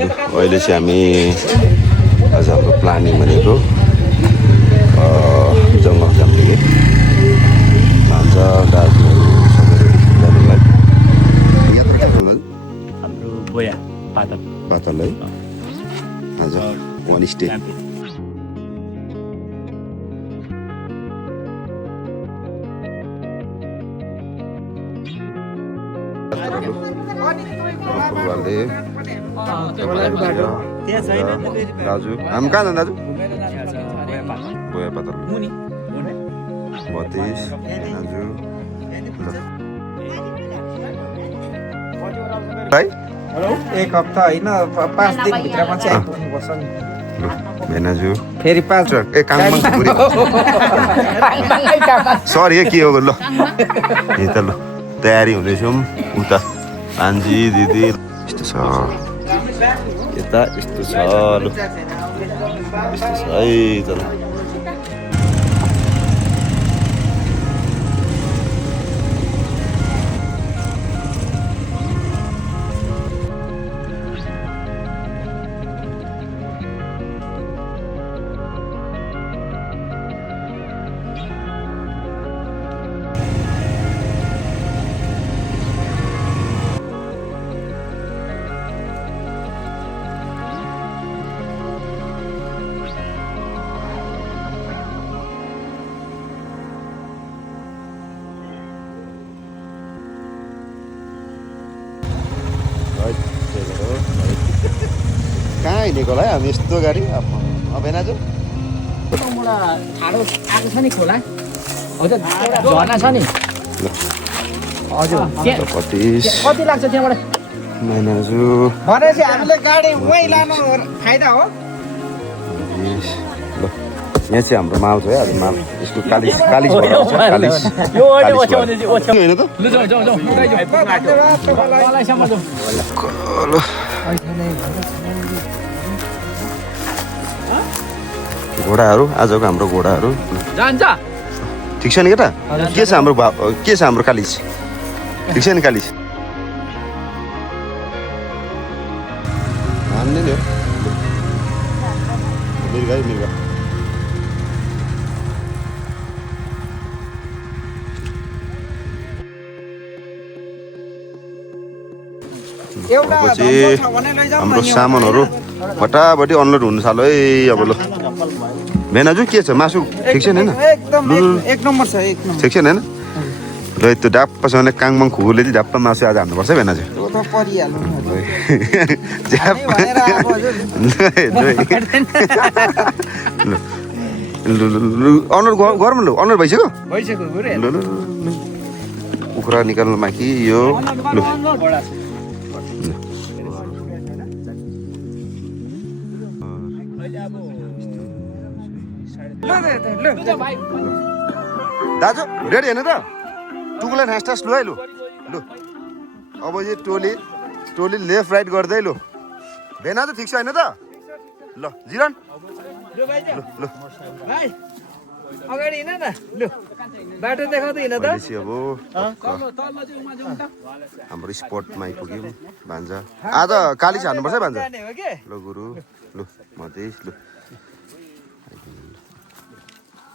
अहिले चाहिँ हामी आज हाम्रो प्लानिङ भनेको जङ्गल जाने भान्जा दाजुहरू सबै जानुलाई यात्रा कहाँ हाम्रो बोया पातल पातल है आज वान स्टे दाजु हामी कहाँ जान्छ दाजु बोया पातल 32 दाजु है एक हप्ता होइन 5 दिनभित्रमा चाहिँ आइपुग्नुपर्छ नि भेनाजु फेरि 5 ए काममा सरी के हो ल यता ल तयारी हुँदैछौँ उता आन्जी दिदी यस्तो छ यता यस्तो छ ल यस्तो छ है त ल कहाँ हिँडेको होला है हामी यस्तो गाडी भेनाजु ठाडो आएको छ नि खोला हजुर झर्ना छ नि हजुर कति लाग्छ त्यहाँबाट भेनाजु भनेपछि हामीले गाडी वहीँ लानु फाइदा हो ल यहाँ चाहिँ हाम्रो माल छ है आज माल यसको कालिस कालिस होइन त घोडाहरू आजको हाम्रो घोडाहरू जान्छ ठिक छ नि केटा के छ हाम्रो के छ हाम्रो कालिस ठिक छ नि कालिस हान्ने नि हो मिर्गा मिर्गा हाम्रो सामानहरू फटाफटी अनलोड हुनु थाल्यो है अब ल भेनाजु के छ मासु ठिक छ नि होइन एक नम्बर छ एक नम्बर ठिक छ नि होइन र त्यो डाप्पासँगले काङमाङ खुकुरले चाहिँ डाप्पा मासु आज हान्नुपर्छ भेनाजु अनर गरौँ ल अनर भइसक्यो कुखुरा निकाल्नु बाँकी यो लु दाजु रेडी होइन त टुकुलाई ह्यासट्यास लु है लु लु अब चाहिँ टोली लेफ्ट राइट गर्दै लु भेना त ठिक छ होइन त ल जिरन लु अगाडि हिँड न लु बाटो देखाउँदै हिँड त अब हाम्रो स्पटमा आइपुग्यौँ भान्जा आज कालिस हान्नुपर्छ है भान्जा ल गुरु लु मधेस लु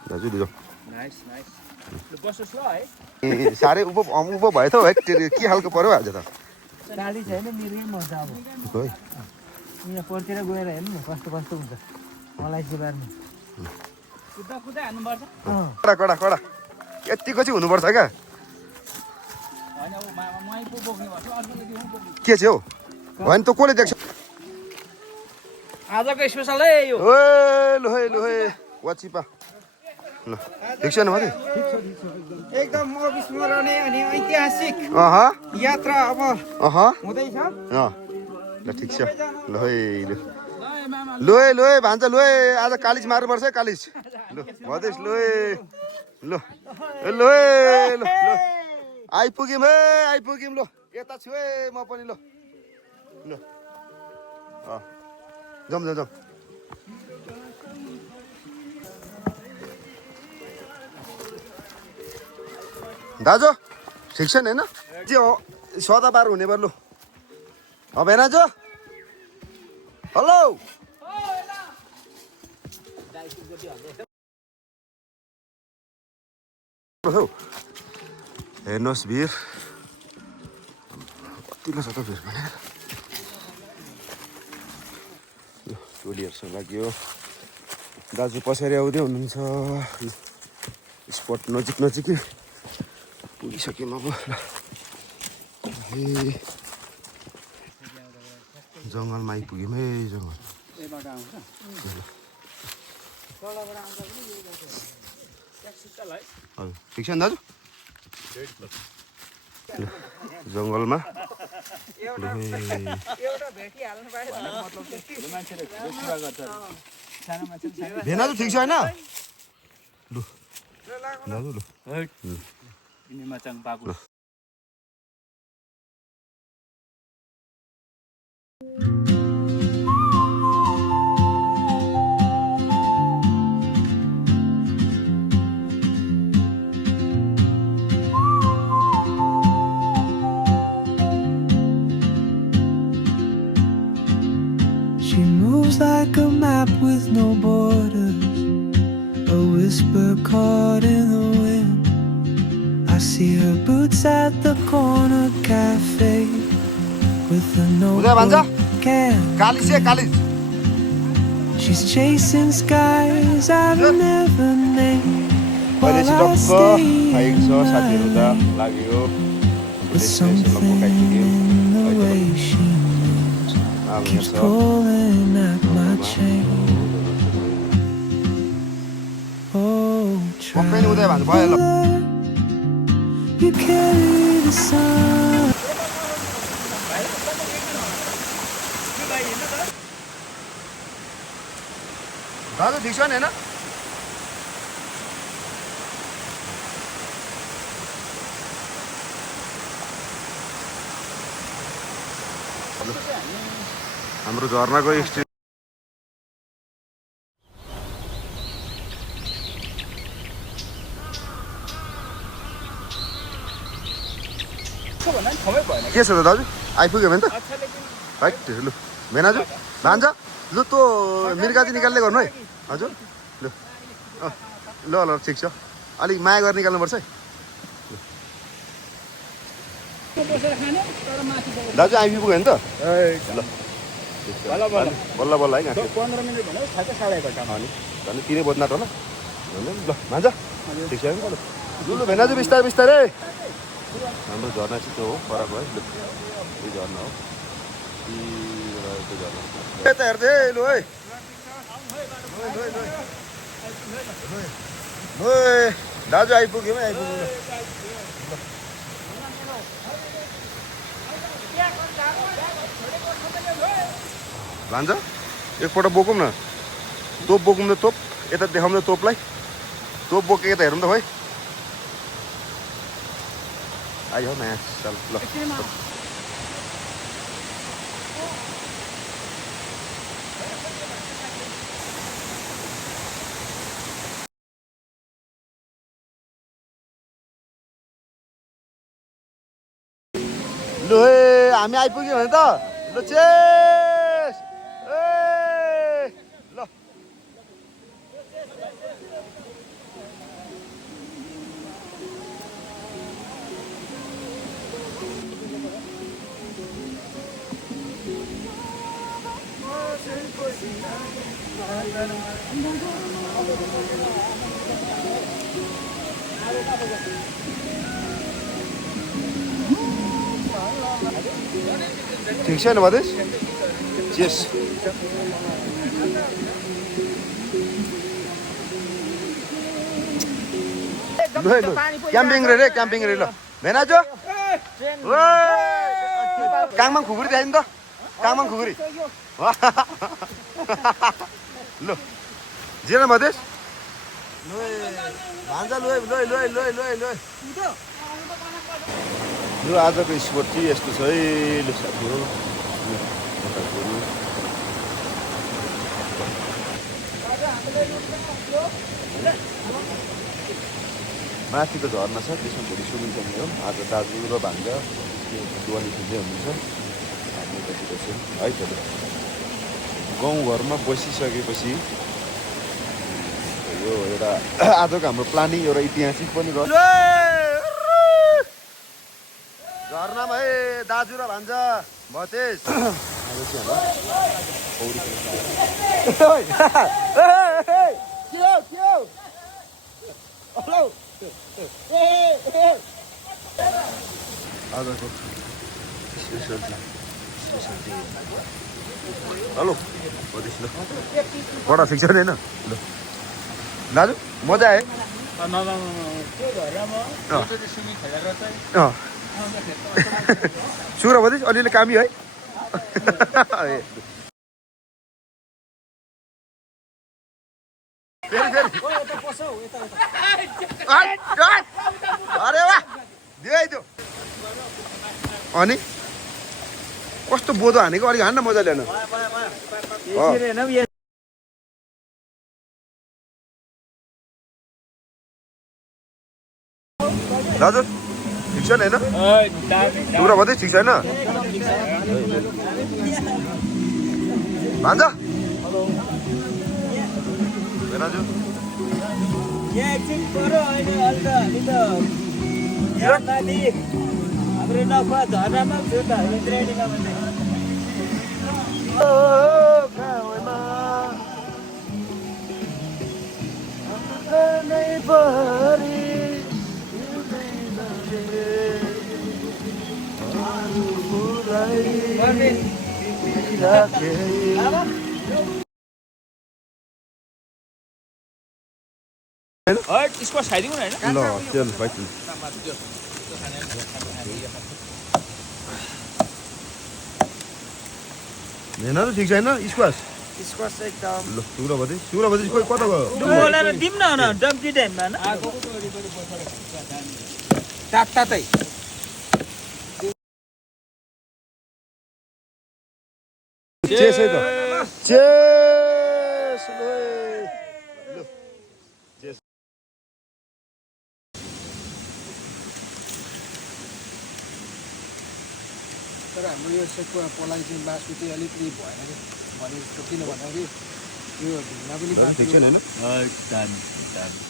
दाजु लु साह्रै उप भयो त है के खालको पर्यो आज त गाडी छैन मेरो मजा अब यहाँ परतिर गएर हेर्नु न कस्तो कस्तो हुन्छ मलाई सिबार्नु कडा कडा कडा यतिको चाहिँ हुनुपर्छ क्या के चाहिँ हौ होइन त कसले देख्छ आजको स्पेसल है यो लु है वाचिपा ल ठिक छैन माथि एकदम अविस्मरणीय अनि ऐतिहासिक यात्रा अब हुँदैछ ल ठिक छ ल है भान्जा लु है आज कालिस मार्नुपर्छ है कालिस लु मधेस लु आइपुग्यौँ ल यता छु है म पनि ल जाउँ दाजु ठिक छ नि होइन सदाबार हुने भयो लु भेनाजु हेलो हेर्नुहोस् भिर कतिलाई छ त भिर भने टोलीहरूसँग लाग्यो दाजु पछाडि आउँदै हुनुहुन्छ स्पट नजिक नजिकै पुगिसक्यौँ अब जङ्गलमा आइपुग्यौँ है जङ्गल ठिक छ नि दाजु जङ्गलमा भेना त ठिक छ होइन लु दाजु लु She moves like a map with no borders, a whisper caught in the wind. I see her boots at the corner cafe with a notebook and she's chasing skies I've never named while I stay in my lane. With something in the way she moves keeps pulling at my chain. Oh, traveler, you carry the sun. दाजु ठिक छ नि होइन हाम्रो झर्नाको extreme के छ त दाजु आइपुग्यो भने त राइट लु भेनाजु भान्जा लु तँ मिर्गाजी निकाल्ने गर्नु है हजुर लु ल ल ठिक छ अलिक माया गरेर निकाल्नुपर्छ है दाजु आइपुग्यो नि त ल बल्ल बल्ल है 15 मिनेट भन्यो ठ्याक्कै 11:30 अनि झन् 3 बज्नाट होला ल भान्जा ठिक छ लु लु भेनाजु बिस्तारै बिस्तारै हाम्रो झर्ना चाहिँ त्यो हो फरक है लु यो झर्ना हो यता हेर्दै लु है दाजु आइपुग्यो है आइपुग्यो भान्जा एकपल्ट बोकौँ न तोप बोकौँ न तोप यता देखाउँ न तोपलाई तोप बोकेको यता हेरौँ त भाइ आयो म्याच चल ल लु हे हामी आइपुग्यौँ भने त ल चेस ए ल ठिक छैन मधेस चेस लु है लु क्याम्पिङ रे क्याम्पिङ रे ल भेनाजु काङमाङ खुकुरी देखाइ नि त काङमाङ खुकुरी लु जेन मधेस लु भान्जा लु लु लु लु लु लु लु आजको स्पोर्ट चाहिँ यस्तो छ है लु साथीहरू माथि त झर्ना छ त्यसमा भोलि स्विमिङ गर्ने हो आज दाजु र भान्जा दुवाली खेल्दै हुनुहुन्छ हामी यतातिर छौँ है त गाउँघरमा बसिसकेपछि यो एउटा आजको हाम्रो प्लानिङ एउटा ऐतिहासिक पनि रह्यो। झरनामा है दाजु र भान्जा भतेज आजको हेलो भतेज ल कडा ठिक छ नि होइन ल दाजु मजा आयो सुर भतेज अलिअलि कामी है अरे वाह दियो अनि कस्तो बोधो हानेको अलिक हान्न मजाले हान दाजु ठिक छ नि होइन सुर भतेज ठिक छैन भान्जा दाजु हाम्रो नफा झरनामा छु त रेडीमा भन्दै स्क्वास खाइदिउँ न होइन ल चल भाइ हेन त ठिक छैन स्क्वास स्क्वास एकदम ल सुर भतेज खोइ कता गयो बोलाएर दिउँ न डम्की टाइममा तातै चेस है त चेस तर हाम्रो यो सेकको पलाई चाहिँ मासु चाहिँ अलिकति भएन कि भने जस्तो किन भन्दाखेरि यो ढुङ्गा पनि ठिक छैन होइन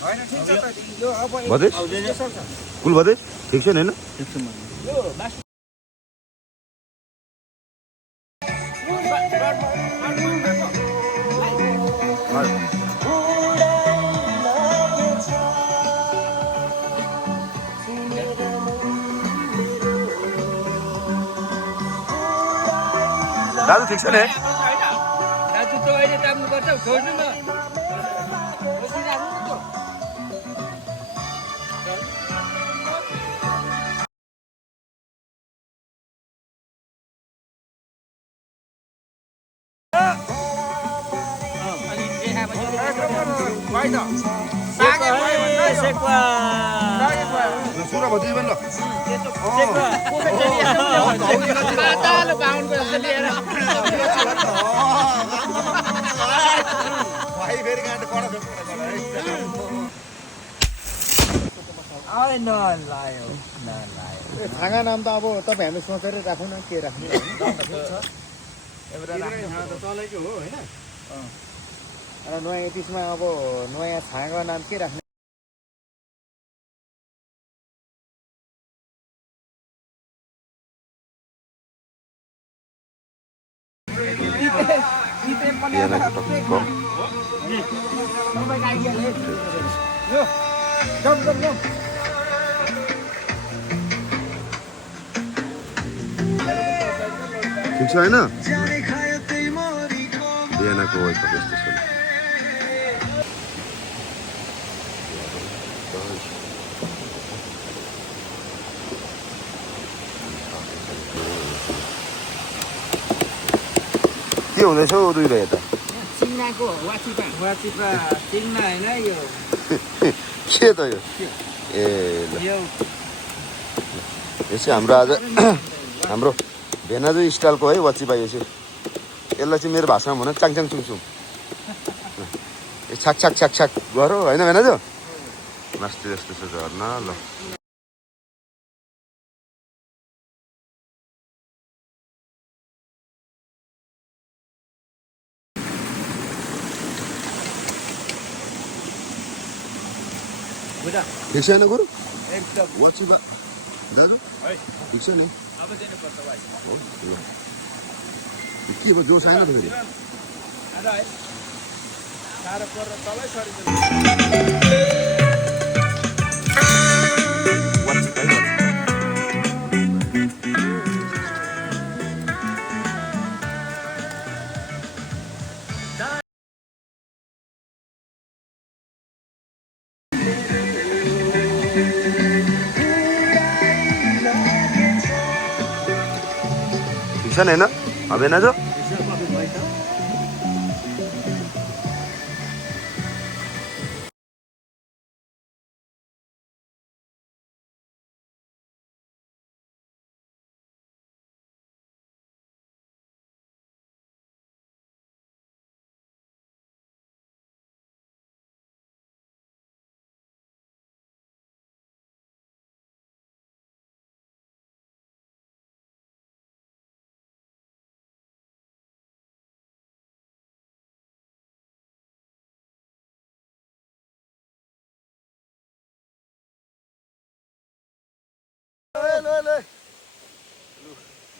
होइन ठिक छ त यो अब भतेज कुल भतेज ठिक छैन होइन दाजु ठिक छ नि दाजु त अहिले ताप्नुपर्छ छोड्नु न सुर भतेज पनि ल खाना नाम त अब तपाईँ हामी सोचेर राखौँ न के राख्ने चलेको हो होइन र नयाँ त्यसमा अब नयाँ छाँगाको नाम के राख्ने ठिक छ होइन बिहानको वेक यस्तो छ के हुँदैछ हौ दुई भाइ यता चिङ्नाको वाचिपा चिङ्ना होइन यो के त यो ए ल यो चाहिँ हाम्रो आज हाम्रो भेनाजु स्टाइलको है वाचिपा यो चाहिँ यसलाई चाहिँ मेरो भाषामा भन चाङचाङ चुङचुङ छाक छाक छाक छाक गरौँ होइन भेनाजु मस्त जस्तो छ झर्ना ल ठिक छैन गुरु एकदम वाची बा दाजु ठिक छ नि अब दिनुपर्छ भाइ हो ल के भयो जोस आएन त फेरि आधा है साह्रो परेर तलै सरिन्छ वाची खाइ ठिक छ नि होइन हँदैन जो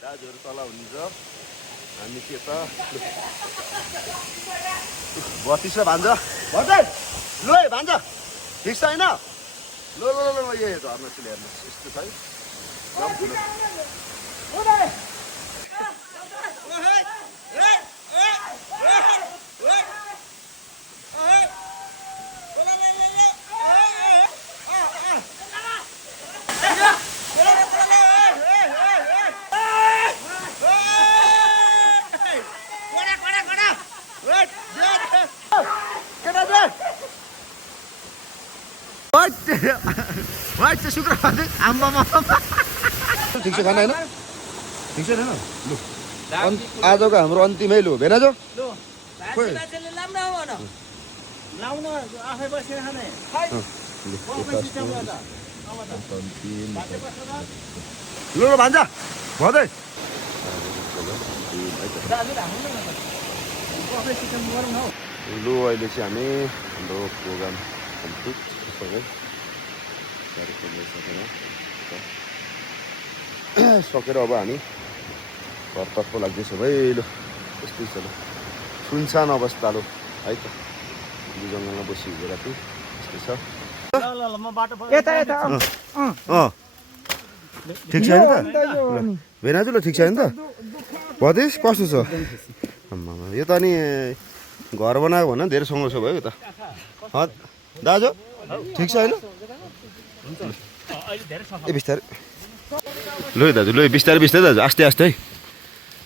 दाजुहरू तल हुनुहुन्छ हामी के त बत्तिस र भान्जा भन्छ ल है भान्जा ठिक छ होइन ल ल ल ल यो झर्नुहोस् हेर्नुहोस् यस्तो छ है वाइट चाहिँ शुक्रबार आम्बामा ठिक छ खाना होइन ठिक छ होइन लु आजको हाम्रो अन्तिमै लु भेना जो लु ल भान्जा भदै लु अहिले चाहिँ हामी हाम्रो प्रोग्राम कम्प्लिट सबै सकेर अब हामी घरतर्फ लाग्दैछ भाइ लु यस्तै छ ल सुनसान अवस्था लो है त जङ्गलमा बसी हिजो राति यस्तै छ ठिक छ नि त भेनाजु ल ठिक छ नि त भदेश कस्तो छ यो त अनि घर बनायो भने धेरै समस्या भयो त दाजु ठिक छ होइन ए बिस्तारै लु दाजु लु बिस्तारै बिस्तारै दाजु आस्ते आस्ते है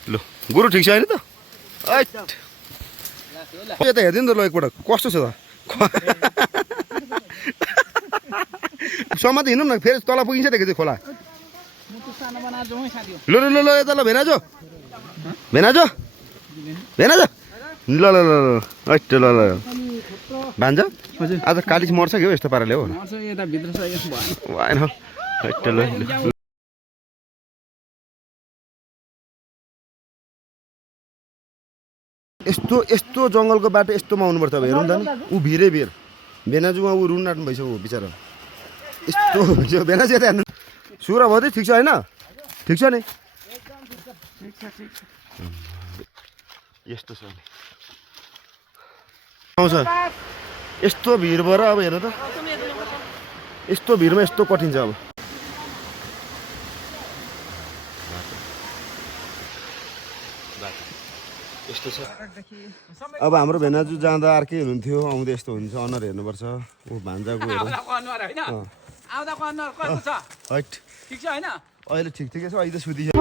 लु गुरु ठिक छ होइन त यता हेरिदिनु त ल एकपल्ट कस्तो छ त समात हिँडौँ न फेरि तल पुगिन्छ त त्यो खोला लु लु लु यता ल भेनाजो भेनाजो भेनाजो ल ल ल ल ल ल भान्जा आज कालिज मर्छ कि हो यस्तो पाराले हो भएन यस्तो यस्तो जङ्गलको बाटो यस्तोमा आउनुपर्छ अब हेरौँ त नि ऊ भिरै भिर भेनाजुमा ऊ रुन नाट्नु भइसक्यो बिचरा यस्तो भइसक्यो भेनाजु यता हेर्नु सुरा भयो ठिक छ होइन ठिक छ नि यस्तो छ आउँछ यस्तो भिडबाट अब हेर्नु त यस्तो भिडमा यस्तो कठिन छ अब यस्तो छ अब हाम्रो भेनाजु जाँदा अर्कै हुनुहुन्थ्यो आउँदा यस्तो हुन्छ अनुहार हेर्नुपर्छ ऊ भान्जाको अहिले ठिक ठिकै छ अहिले सुतिसक्यो